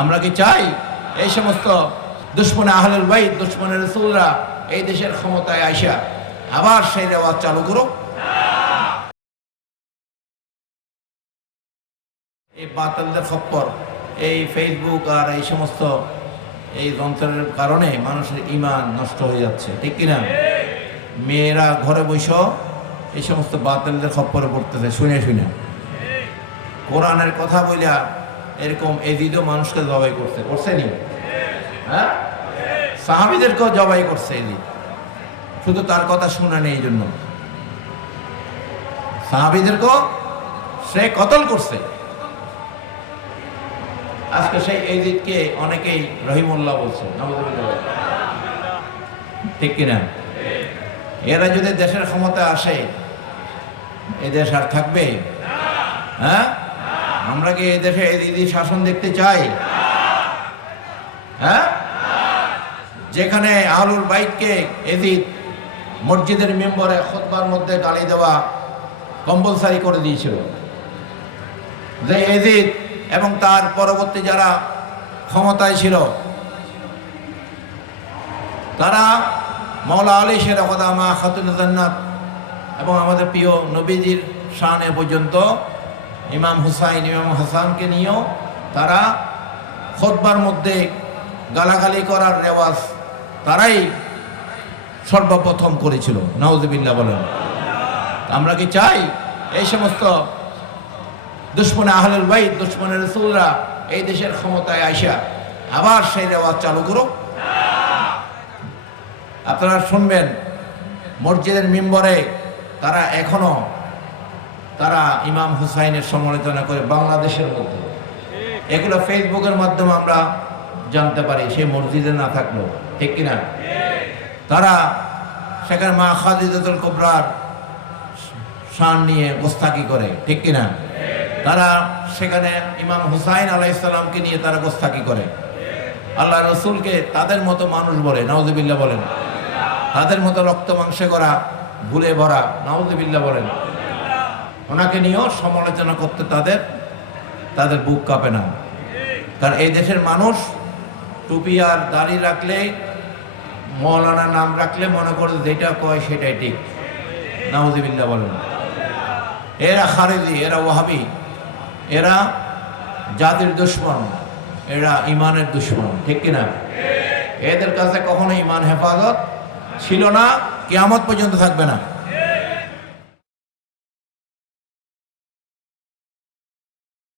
আমরা কি চাই এই সমস্ত দুশমনে আহলুল বাইত, দুশমনে রাসূলরা এই দেশের ক্ষমতায় আইসা আবার সেই রেওয়াজ চালু করুক? এই বাতিলদের খপ্পর, এই ফেসবুক আর এই সমস্ত এই যন্ত্রের কারণে মানুষের ঈমান নষ্ট হয়ে যাচ্ছে, ঠিক কিনা? মেয়েরা ঘরে বসে এই সমস্ত বাতিলদের খপ্পরে পড়তেছে শুনে শুনে। কোরআনের কথা বইলা এরকম এজিদও মানুষকে জবাই করছে নি? হ্যাঁ, সাহাবীদেরকেও জবাই করছে এজিদ, শুধু তার কথা শুনে নেই এই জন্য। সাহাবীদেরকেও সে কতল করছে। আজকে সেই এজিদকে অনেকেই রহিমুল্লাহ বলছে, ঠিক কিনা? এরা যদি দেশের ক্ষমতা আসে এই দেশ আর থাকবে? হ্যাঁ, আমরা কি এই দেশে এজিদি শাসন দেখতে চাই? হ্যাঁ, যেখানে আহলুল বাইতকে এজিদ মসজিদের মেম্বরে খুতবার মধ্যে গালি দেওয়া কম্পালসারি করে দিয়েছিল, যে এজিদ এবং তার পরবর্তী যারা ক্ষমতায় ছিল তারা মাওলা আলী শের খোদামা খাতুনে জান্নাত এবং আমাদের প্রিয় নবীজির শানে পর্যন্ত ইমাম হুসাইন, ইমাম হাসানকে নিয়েও তারা খুতবার মধ্যে গালাগালি করার রেওয়াজ তারাই সর্বপ্রথম করেছিল। নাউজুবিল্লাহ বলেন। আমরা কি চাই এই সমস্ত দুশমনে আহলুল বাইত, দুশমনে রাসূলরা এই দেশের ক্ষমতায় আইসা আবার সেই রেওয়াজ চালু করুক? আপনারা শুনবেন মসজিদের মিম্বরে তারা এখনো ইমাম হুসাইনের সমালোচনা করে বাংলাদেশের মধ্যে। এগুলো ফেসবুকের মাধ্যমে আমরা জানতে পারি, সেই মসজিদে না থাকলেও, ঠিক কিনা? তারা সেখানে মা খাদিজাতুল কুবরার শান নিয়ে গোস্তাকি করে, ঠিক কিনা? তারা সেখানে ইমাম হুসাইন আলাইহিস সালামকে নিয়ে তারা গোস্তাকি করে, আল্লাহ রসুলকে তাদের মতো মানুষ বলে, নাউজুবিল্লাহ বলেন। তাদের মতো রক্ত মাংসে করা, ভুলে ভরা, নাউজুবিল্লাহ বলেন। ওনাকে নিয়েও সমালোচনা করতে তাদের বুক কাঁপে না। কারণ এই দেশের মানুষ টুপি আর দাড়ি রাখলে, মৌলানা নাম রাখলে মনে করে যেটা কয় সেটাই ঠিক, নাউজুবিল্লাহ বলেন। এরা খারেজি, এরা ওয়াহাবি, এরা জাতির দুশমন, এরা ইমানের দুশমন, ঠিক কিনা? এদের কাছে কখনো ইমান হেফাজত ছিল না, কিয়ামত পর্যন্ত থাকবে না।